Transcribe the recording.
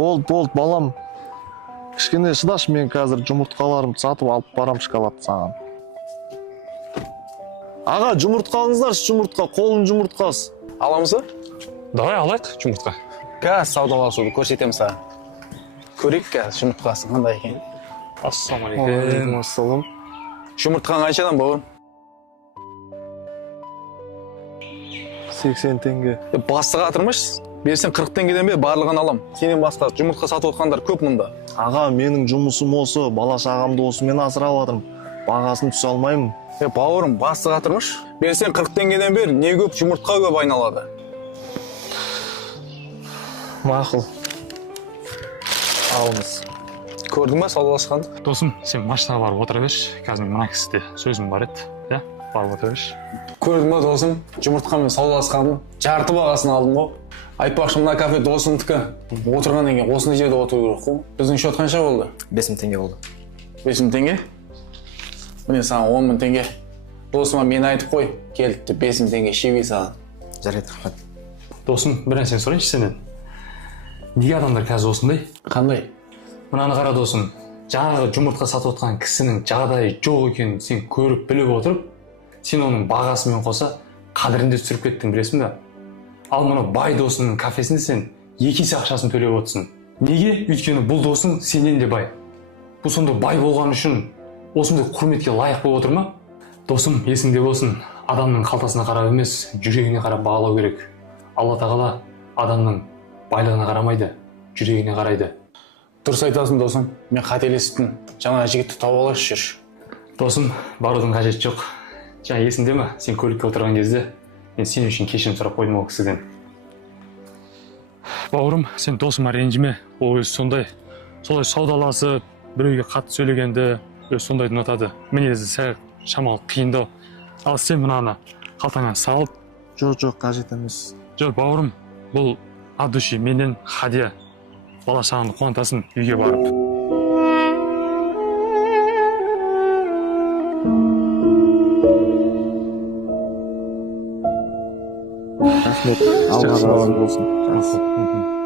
Болды, балам. Кішкене шыдаш, мен қазір жұмыртқаларымды сатып алып барам шоколад саған. Аға, жұмыртқа алыңыздаршы, жұмыртқа, қолын жұмыртқасы. Аламыз ба? Давай алайық жұмыртқа. Қазір саудаласуды көрсетемін саған. Көрейік қазір жұмыртқасы қандай екен. Ассалаумағалейкум. Ассалам. Жұмыртқаң қаншадан бауыр? 80 теңге. Бастығы атырмыш, берсең 40 теңгеден бе барлығын алам. Сенен басқа жұмыртқа сатып отқандар көп мұнда. Аға, менің жұмысым осы, бала шағамды осымен асырап жатырмын. Бағасын түсе алмаймын. Бауырым, бастығы атырмыш, берсең 40 теңгеден бер, не көп жұмыртқа көп айналады. Мақұл. Алыңыз. Көрдің ба саудаласқанды? Досым, сен машинаға барып отыра берші. Қазір мына кісіде сөзім бар еді. Барып отыра берші. Көрдің ба досым, жұмыртқамен саудаласқанды жарты бағасын алдым ғой. Айтпақшы, мына кафе досымдікі. Отырғаннан кейін осындай жерде отыру керек қой. Біздің счет қанша болды? 5000 теңге болды. 5000 теңге? Міне саған 10 000 теңге. Досыма мен айтып қой, келді деп 5000 теңге шебей саған. Жарайды, рахмет. Досым, бір нәрсені сұрайыншы сенен. Неге адамдар қазір осындай? Қандай? Мынаны қара досым, жаңағы жұмыртқа сатып отқан кісінің жағдайы жоқ екенін сен көріп біліп отырып, сен оның бағасымен қоса қадірінде түсіріп кеттің, білесің бе? Ал мұны бай досының кафесінде сен 2 есе ақшасын төлеп отырсың. Неге? Өйткені бұл досың сенен де бай. Бұл сонда бай болған үшін осындай құрметке лайық болып отыр ма? Досым, есіңде болсын, адамның қалтасына қарап емес, жүрегіне қарап бағалау керек. Алла тағала адамның байлығына қарамайды, жүрегіне қарайды. Дұрыс айтасың досым, мен қателестім. Жаңа жігітті тауып алайықшы жүрші. Досым, барудың қажеті жоқ. Жаңа есіңде ме? Сен көлікке отырған кезде мен сен үшін кешірім сұрап қойдым ол кісіден. Бауырым, сен досыма ренжіме. Ол өзі солай саудаласып, біреуге қатты сөйлегенді өзі сондайды ұнатады. Мінезі сәл шамалы қиындау. Ал сен мынаны қалтаңа салып. Жоқ, қажет емес. Жоқ, бауырым, бұл от души менен хадия. Бала шағаңды қуантасын үйге барып. Рахмет. Алла разы болсын.